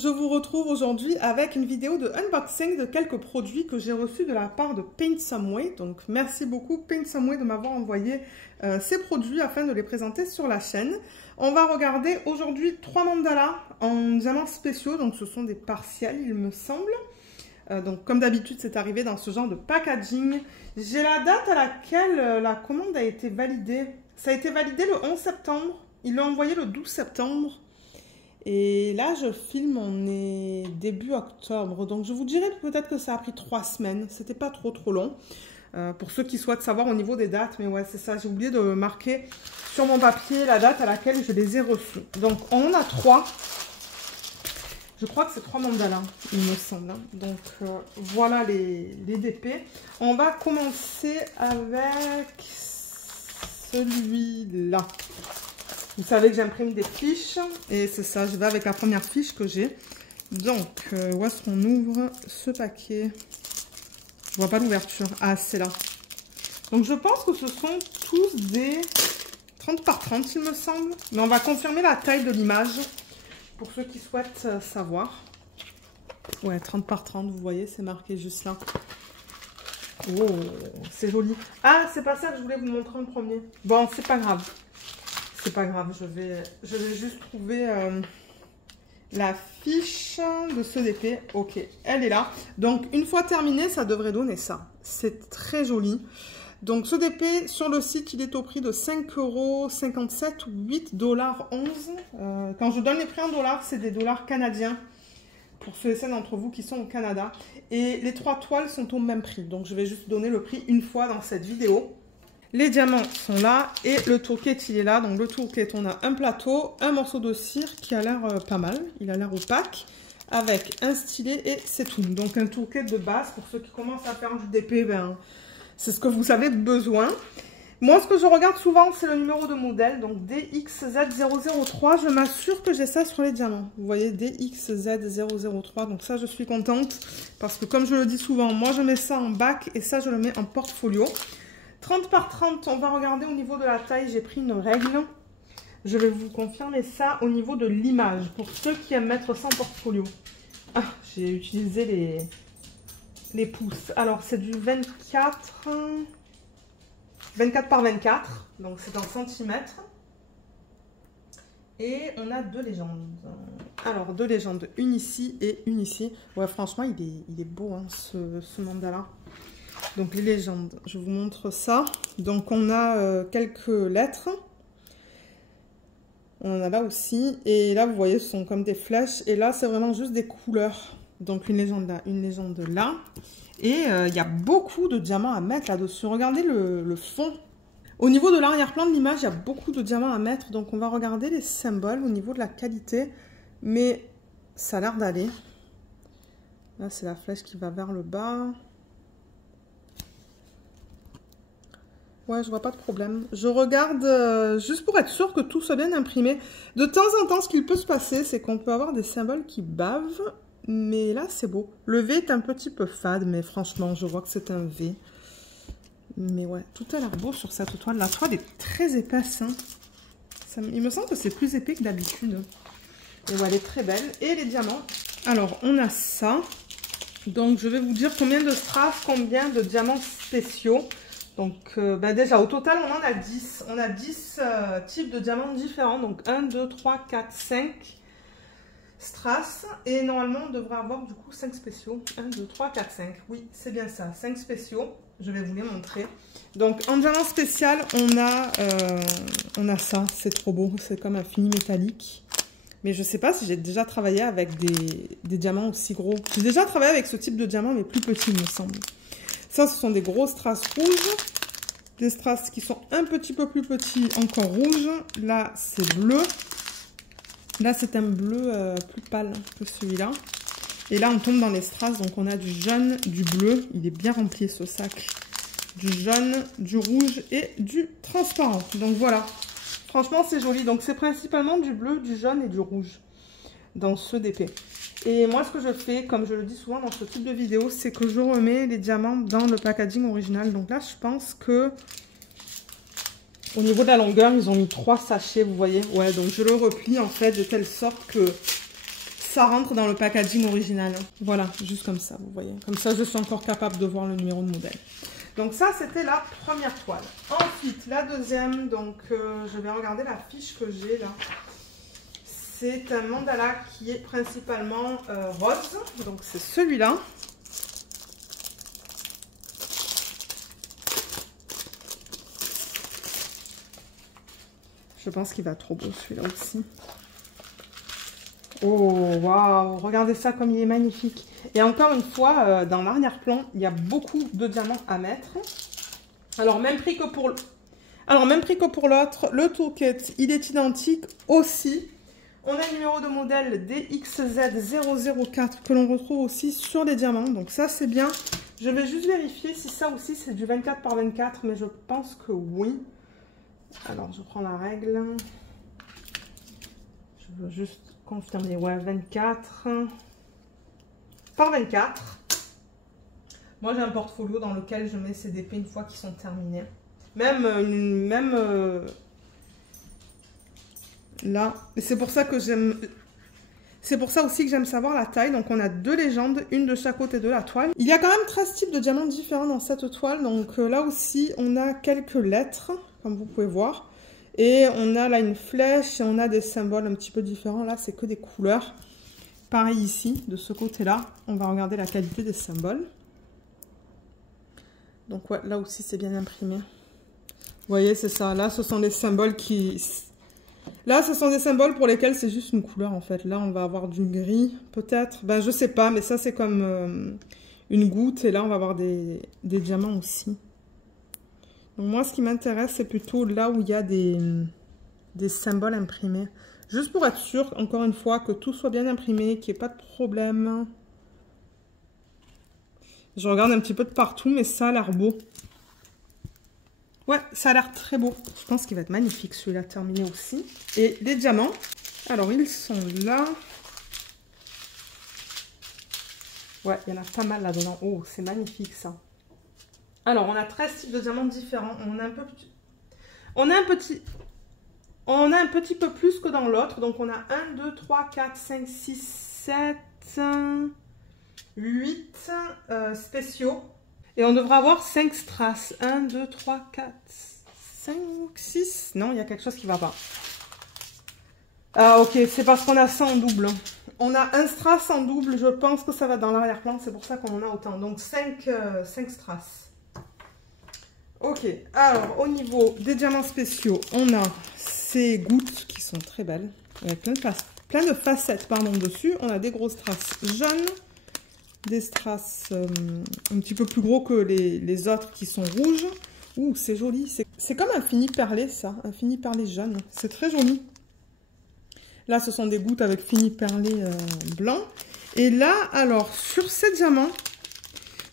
je vous retrouve aujourd'hui avec une vidéo de unboxing de quelques produits que j'ai reçus de la part de Paint Some Way. Donc merci beaucoup Paint Some Way de m'avoir envoyé ces produits afin de les présenter sur la chaîne. On va regarder aujourd'hui 3 mandalas en diamants spéciaux, donc ce sont des partiels il me semble. Donc comme d'habitude c'est arrivé dans ce genre de packaging. J'ai la date à laquelle la commande a été validée. Ça a été validé le 11 septembre, ils l'ont envoyé le 12 septembre. Et là, je filme, on est début octobre. Donc, je vous dirais peut-être que ça a pris 3 semaines. C'était pas trop long. Pour ceux qui souhaitent savoir au niveau des dates. Mais ouais, c'est ça. J'ai oublié de marquer sur mon papier la date à laquelle je les ai reçus. Donc, on en a 3. Je crois que c'est 3 mandalas, il me semble. Donc, voilà les DP. On va commencer avec celui-là. Vous savez que j'imprime des fiches et c'est ça, je vais avec la première fiche que j'ai. Donc, où est-ce qu'on ouvre ce paquet? Je vois pas l'ouverture. Ah, c'est là. Donc, je pense que ce sont tous des 30 par 30, il me semble. Mais on va confirmer la taille de l'image pour ceux qui souhaitent savoir. Ouais, 30 par 30, vous voyez, c'est marqué juste là. Oh, c'est joli. Ah, c'est pas ça que je voulais vous montrer en premier. Bon, c'est pas grave. C'est pas grave, je vais juste trouver la fiche de ce DP. Ok, elle est là. Donc, une fois terminé, ça devrait donner ça. C'est très joli. Donc, ce DP, sur le site, il est au prix de 5,57 € ou 8,11 $. Quand je donne les prix en dollars, c'est des dollars canadiens. Pour ceux et celles d'entre vous qui sont au Canada. Et les 3 toiles sont au même prix. Donc, je vais juste donner le prix une fois dans cette vidéo. Les diamants sont là et le toolkit il est là. Donc le toolkit, on a un plateau, un morceau de cire qui a l'air pas mal. Il a l'air opaque avec un stylet et c'est tout. Donc un toolkit de base pour ceux qui commencent à faire du DP, ben, c'est ce que vous avez besoin. Moi, ce que je regarde souvent, c'est le numéro de modèle. Donc DXZ003. Je m'assure que j'ai ça sur les diamants. Vous voyez, DXZ003. Donc ça, je suis contente parce que comme je le dis souvent, moi je mets ça en bac et ça, je le mets en portfolio. 30 par 30, on va regarder au niveau de la taille, j'ai pris une règle. Je vais vous confirmer ça au niveau de l'image, pour ceux qui aiment mettre ça en portfolio. Ah, j'ai utilisé les pouces. Alors, c'est du 24 par 24, donc c'est en centimètres. Et on a 2 légendes. Alors, 2 légendes, une ici et une ici. Ouais, franchement, il est beau, hein, ce mandala. Donc les légendes, je vous montre ça. Donc on a quelques lettres. On en a là aussi. Et là, vous voyez, ce sont comme des flèches. Et là, c'est vraiment juste des couleurs. Donc une légende là, une légende là. Et il y a beaucoup de diamants à mettre là-dessus. Regardez le fond. Au niveau de l'arrière-plan de l'image, il y a beaucoup de diamants à mettre. Donc on va regarder les symboles au niveau de la qualité. Mais ça a l'air d'aller. Là, c'est la flèche qui va vers le bas. Ouais, je vois pas de problème. Je regarde juste pour être sûr que tout soit bien imprimé. De temps en temps, ce qu'il peut se passer, c'est qu'on peut avoir des symboles qui bavent. Mais là, c'est beau. Le V est un petit peu fade, mais franchement, je vois que c'est un V. Mais ouais, tout a l'air beau sur cette toile. La toile est très épaisse. Hein. Il me semble que c'est plus épais que d'habitude. Et ouais, elle est très belle. Et les diamants. Alors, on a ça. Donc, je vais vous dire combien de strass, combien de diamants spéciaux. Donc, déjà, au total, on en a 10. On a 10 types de diamants différents. Donc, 1, 2, 3, 4, 5 strass. Et normalement, on devrait avoir du coup 5 spéciaux. 1, 2, 3, 4, 5. Oui, c'est bien ça. 5 spéciaux. Je vais vous les montrer. Donc, en diamant spécial, on a ça. C'est trop beau. C'est comme un fini métallique. Mais je ne sais pas si j'ai déjà travaillé avec des diamants aussi gros. J'ai déjà travaillé avec ce type de diamant, mais plus petit, il me semble. Ça, ce sont des gros strass rouges. Des strass qui sont un petit peu plus petits, encore rouges. Là, c'est bleu. Là, c'est un bleu plus pâle que celui-là. Et là, on tombe dans les strass. Donc, on a du jaune, du bleu. Il est bien rempli, ce sac. Du jaune, du rouge et du transparent. Donc, voilà. Franchement, c'est joli. Donc, c'est principalement du bleu, du jaune et du rouge dans ce DP. Et moi, ce que je fais, comme je le dis souvent dans ce type de vidéo, c'est que je remets les diamants dans le packaging original. Donc là, je pense que au niveau de la longueur, ils ont mis 3 sachets, vous voyez. Ouais, donc je le replie en fait de telle sorte que ça rentre dans le packaging original. Voilà, juste comme ça, vous voyez. Comme ça, je suis encore capable de voir le numéro de modèle. Donc ça, c'était la première toile. Ensuite, la deuxième, donc je vais regarder la fiche que j'ai là. C'est un mandala qui est principalement rose. Donc c'est celui-là. Je pense qu'il va trop beau celui-là aussi. Oh, waouh! Regardez ça comme il est magnifique. Et encore une fois, dans l'arrière-plan, il y a beaucoup de diamants à mettre. Alors, même prix que pour l'autre. Le toolkit, il est identique aussi. On a le numéro de modèle DXZ004 que l'on retrouve aussi sur les diamants. Donc ça, c'est bien. Je vais juste vérifier si ça aussi, c'est du 24 par 24. Mais je pense que oui. Alors, je prends la règle. Je veux juste confirmer. Ouais, 24 par 24. Moi, j'ai un portfolio dans lequel je mets ces DP une fois qu'ils sont terminés. Même là. Et c'est pour ça que j'aime... C'est pour ça aussi que j'aime savoir la taille. Donc, on a 2 légendes, une de chaque côté de la toile. Il y a quand même 13 types de diamants différents dans cette toile. Donc, là aussi, on a quelques lettres, comme vous pouvez voir. Et on a là une flèche et on a des symboles un petit peu différents. Là, c'est que des couleurs. Pareil ici, de ce côté-là. On va regarder la qualité des symboles. Donc, ouais, là aussi, c'est bien imprimé. Vous voyez, c'est ça. Là, ce sont des symboles qui... Là, ce sont des symboles pour lesquels c'est juste une couleur, en fait. Là, on va avoir du gris, peut-être. Ben, je sais pas, mais ça, c'est comme une goutte. Et là, on va avoir des diamants aussi. Donc, moi, ce qui m'intéresse, c'est plutôt là où il y a des symboles imprimés. Juste pour être sûr, encore une fois, que tout soit bien imprimé, qu'il n'y ait pas de problème. Je regarde un petit peu de partout, mais ça a l'air beau. Ouais, ça a l'air très beau. Je pense qu'il va être magnifique, celui-là terminé aussi. Et les diamants, alors ils sont là. Ouais, il y en a pas mal là-dedans. Oh, c'est magnifique ça. Alors, on a 13 types de diamants différents. On a un petit peu plus que dans l'autre. Donc, on a 1, 2, 3, 4, 5, 6, 7, 8 spéciaux. Et on devra avoir 5 strass. 1, 2, 3, 4, 5, 6. Non, il y a quelque chose qui ne va pas. Ah, ok, c'est parce qu'on a ça en double. On a un strass en double. Je pense que ça va dans l'arrière-plan. C'est pour ça qu'on en a autant. Donc, 5 strass. Ok, alors au niveau des diamants spéciaux, on a ces gouttes qui sont très belles. Avec plein de facettes dessus. On a des gros strass jaunes. Des strass un petit peu plus gros que les autres qui sont rouges. Ouh, c'est joli. C'est comme un fini perlé, ça. Un fini perlé jaune. C'est très joli. Là, ce sont des gouttes avec fini perlé blanc. Et là, alors, sur ces diamants,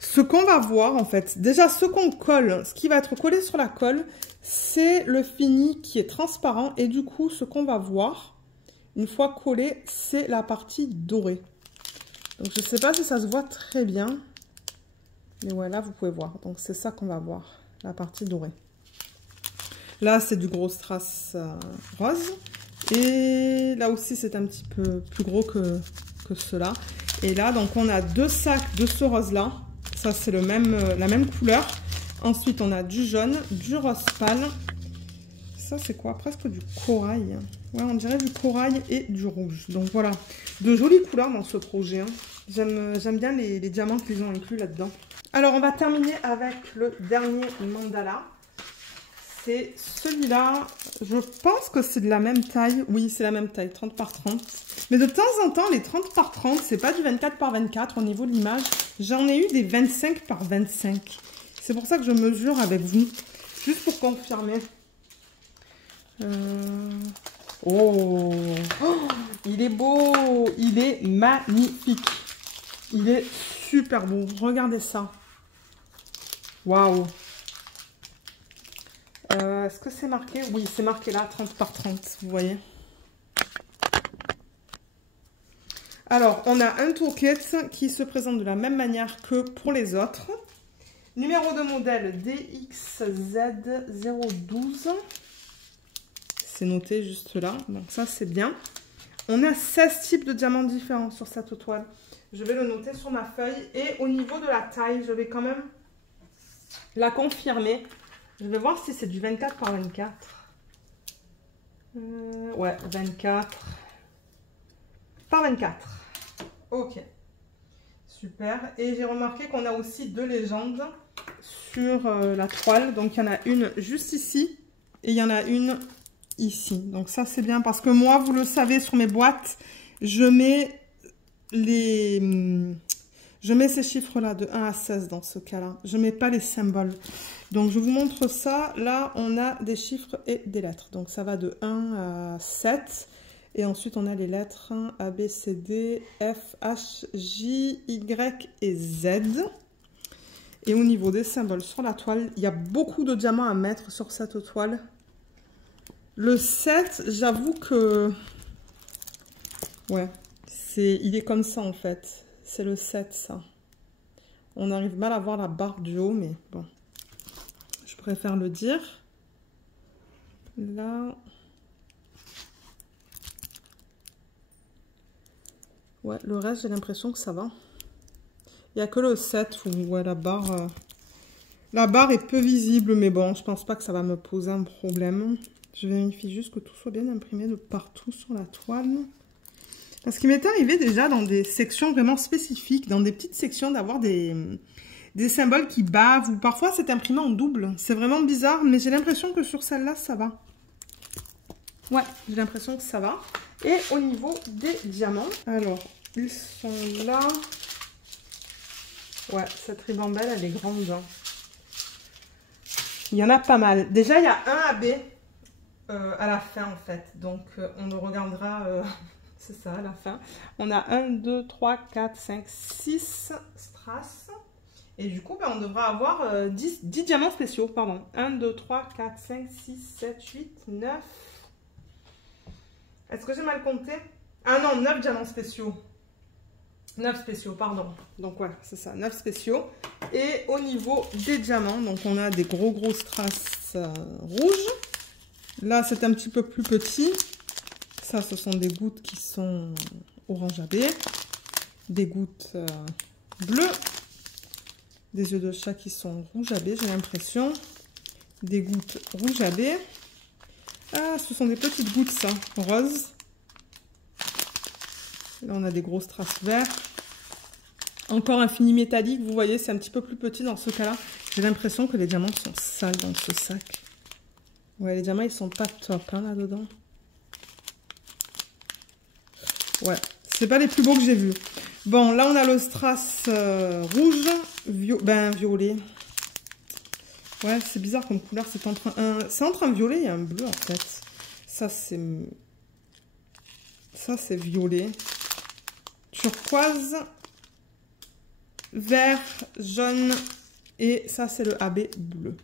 ce qu'on va voir, en fait, déjà, ce qu'on colle, ce qui va être collé sur la colle, c'est le fini qui est transparent. Et du coup, ce qu'on va voir, une fois collé, c'est la partie dorée. Donc, je ne sais pas si ça se voit très bien. Mais ouais, là, vous pouvez voir. Donc, c'est ça qu'on va voir, la partie dorée. Là, c'est du gros strass rose. Et là aussi, c'est un petit peu plus gros que ceux-là. Et là, donc, on a 2 sacs de ce rose-là. Ça, c'est la même couleur. Ensuite, on a du jaune, du rose pâle. Ça, c'est quoi? Presque du corail. Ouais, on dirait du corail et du rouge. Donc, voilà. De jolies couleurs dans ce projet. Hein. J'aime bien les diamants qu'ils ont inclus là-dedans. Alors, on va terminer avec le dernier mandala. C'est celui-là. Je pense que c'est de la même taille. Oui, c'est la même taille, 30 par 30. Mais de temps en temps, les 30 par 30, c'est pas du 24 par 24 au niveau de l'image. J'en ai eu des 25 par 25. C'est pour ça que je mesure avec vous. Juste pour confirmer. Oh, il est beau. Il est magnifique. Il est super beau. Regardez ça. Waouh. Est-ce que c'est marqué? Oui, c'est marqué là, 30 par 30, vous voyez. Alors, on a un toolkit qui se présente de la même manière que pour les autres. Numéro de modèle DXZ012. C'est noté juste là, donc ça c'est bien. On a 16 types de diamants différents sur cette toile. Je vais le noter sur ma feuille. Et au niveau de la taille, je vais quand même la confirmer. Je vais voir si c'est du 24 par 24. Ouais, 24 par 24. Ok. Super. Et j'ai remarqué qu'on a aussi 2 légendes sur la toile. Donc, il y en a une juste ici et il y en a une ici. Donc, ça, c'est bien parce que moi, vous le savez, sur mes boîtes, je mets ces chiffres-là de 1 à 16 dans ce cas-là. Je ne mets pas les symboles. Donc, je vous montre ça. Là, on a des chiffres et des lettres. Donc, ça va de 1 à 7. Et ensuite, on a les lettres A, B, C, D, F, H, J, Y et Z. Et au niveau des symboles sur la toile, il y a beaucoup de diamants à mettre sur cette toile. Le 7, j'avoue que... Ouais, il est comme ça en fait. C'est le 7, ça. On arrive mal à voir la barre du haut, mais bon. Je préfère le dire. Là... Ouais, le reste, j'ai l'impression que ça va. Il n'y a que le 7 où ouais, la barre est peu visible, mais bon, je pense pas que ça va me poser un problème. Je vérifie juste que tout soit bien imprimé de partout sur la toile. Parce qu'il m'est arrivé déjà dans des sections vraiment spécifiques, dans des petites sections, d'avoir des symboles qui bavent, ou parfois c'est imprimé en double. C'est vraiment bizarre, mais j'ai l'impression que sur celle-là, ça va. Ouais, j'ai l'impression que ça va. Et au niveau des diamants, alors, ils sont là. Ouais, cette ribambelle, elle est grande. Il y en a pas mal. Déjà, il y a un AB à la fin, en fait. Donc, on le regardera, c'est ça, à la fin. On a 1, 2, 3, 4, 5, 6 strass. Et du coup, ben, on devra avoir 10 diamants spéciaux, pardon. 1, 2, 3, 4, 5, 6, 7, 8, 9... Est-ce que j'ai mal compté? Ah non, 9 diamants spéciaux. 9 spéciaux, pardon. Donc ouais, c'est ça, 9 spéciaux. Et au niveau des diamants, donc on a des gros strass rouges. Là, c'est un petit peu plus petit. Ça, ce sont des gouttes qui sont orange AB. Des gouttes bleues. Des yeux de chat qui sont rouge AB, j'ai l'impression. Des gouttes rouge AB. Ah, ce sont des petites gouttes, ça, roses. Là, on a des gros strass verts. Encore un fini métallique, vous voyez, c'est un petit peu plus petit dans ce cas-là. J'ai l'impression que les diamants sont sales dans ce sac. Ouais, les diamants, ils sont pas top, hein, là-dedans. Ouais, c'est pas les plus beaux que j'ai vus. Bon, là, on a le strass rouge, violet. Ouais, c'est bizarre comme couleur. C'est entre un violet et un bleu, en fait. Ça, c'est violet. Turquoise. Vert, jaune. Et ça, c'est le AB bleu.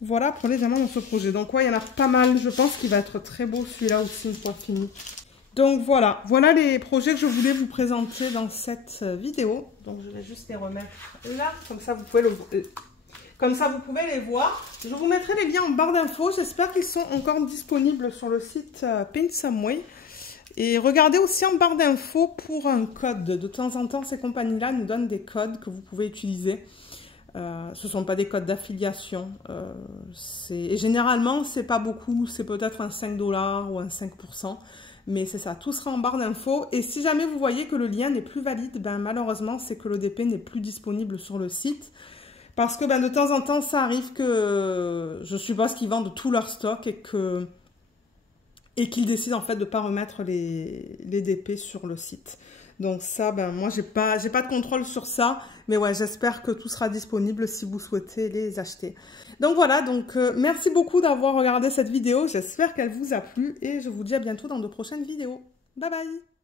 Voilà pour les diamants dans ce projet. Donc, ouais, il y en a pas mal. Je pense qu'il va être très beau, celui-là aussi, une fois fini. Donc, voilà. Voilà les projets que je voulais vous présenter dans cette vidéo. Donc, je vais juste les remettre là. Comme ça, vous pouvez les voir. Je vous mettrai les liens en barre d'infos. J'espère qu'ils sont encore disponibles sur le site Paint Some Way. Et regardez aussi en barre d'infos pour un code. De temps en temps, ces compagnies-là nous donnent des codes que vous pouvez utiliser. Ce ne sont pas des codes d'affiliation. Et généralement, c'est pas beaucoup. C'est peut-être un 5 $ ou un 5%. Mais c'est ça, tout sera en barre d'infos. Et si jamais vous voyez que le lien n'est plus valide, ben malheureusement, c'est que le DP n'est plus disponible sur le site. Parce que ben, de temps en temps, ça arrive que je suppose qu'ils vendent tout leur stock et qu'ils décident en fait de ne pas remettre les DP sur le site. Donc ça, ben moi, j'ai pas de contrôle sur ça. Mais ouais, j'espère que tout sera disponible si vous souhaitez les acheter. Donc voilà, merci beaucoup d'avoir regardé cette vidéo. J'espère qu'elle vous a plu et je vous dis à bientôt dans de prochaines vidéos. Bye bye!